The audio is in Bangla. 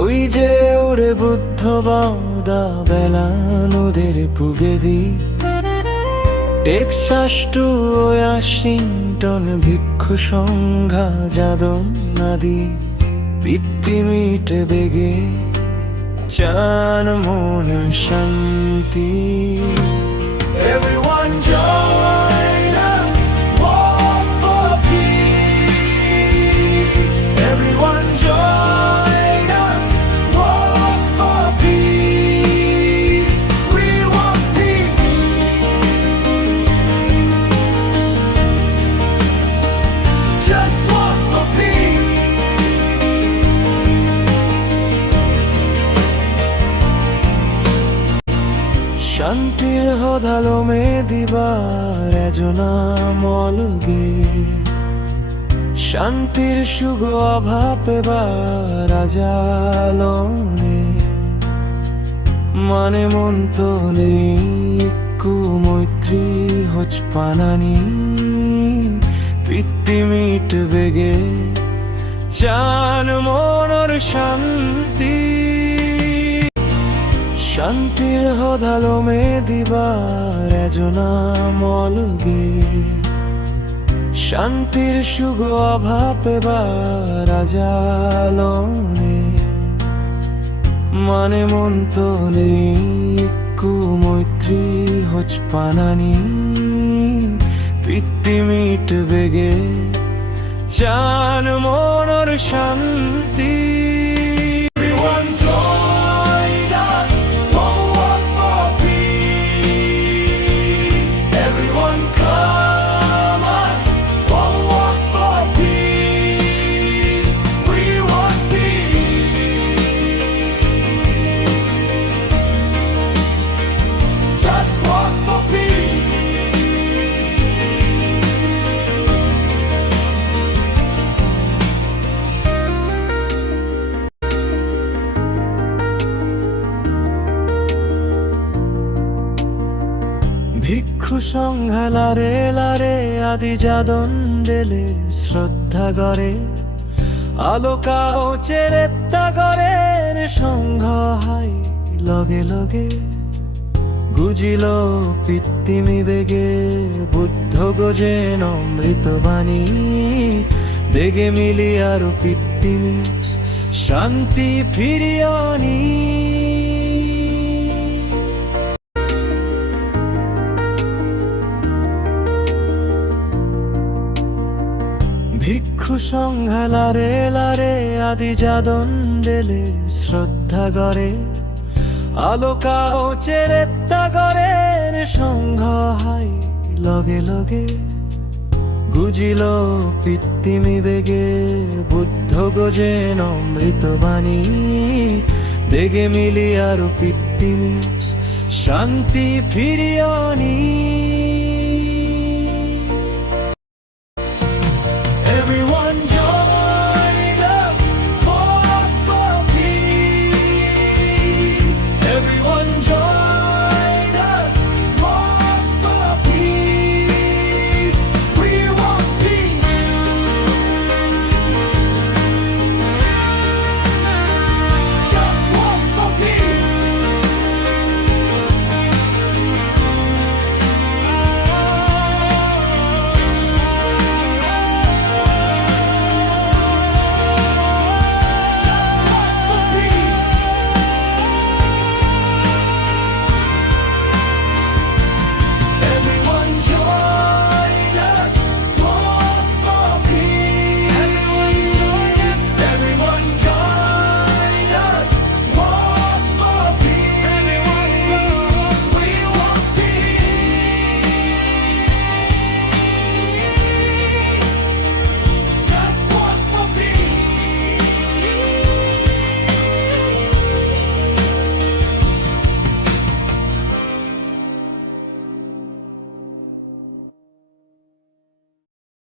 ওই যে ওরে বুদ্ধ বাউদা বেলা নদীর পুগে দি টেক্সাস টু ওয়াশিংটন ভিক্ষু সংঘা যাদন নাদি পিত্তিমিট বেগে চান মন শান্তি। Everyone join us, walk for peace. Everyone join us, walk for peace. We want peace. Just walk for peace. শান্তির হদালো মে দিবার এজনা মলগে শান্তির সুগ অভাব এবার আজালনে মানে মন তো নেই কুমৈত্রী হচ পানানি পিত্তিমিট বেগে চান মনর শান্তি। শান্তির হদালো মে দিবার এজনা মলগে শান্তির সুগ অভাব এবার আজালনে মানে মন তো নেই কুমৈত্রী হচ পানানি পিত্তিমিট বেগে চান মনর শান্তি। ভিক্ষু সংঘা লারে লারে আদি যাদন দেলে শ্রদ্ধা গড়ে আলোকা ও চেরেত্তা গড়ের সংঘ হাই লগে লগে গুজিল পিত্তিমি বেগে বুদ্ধ গোজেন অমৃত বাণী বেগে মিলি আর পিত্তিমি শান্তি ফিরিয়ানি। ভিক্ষু সংঘা লারে লারে আদি যাদন দেলে শ্রদ্ধা গড়ে আলোকা ও চেরেত্তা গড়ের সংঘ হাই লগে লগে গুজিল পিত্তিমি বেগে বুদ্ধ গোজেন অমৃত বাণী বেগে মিলি আর পিত্তিমি শান্তি ফিরিয়ানি।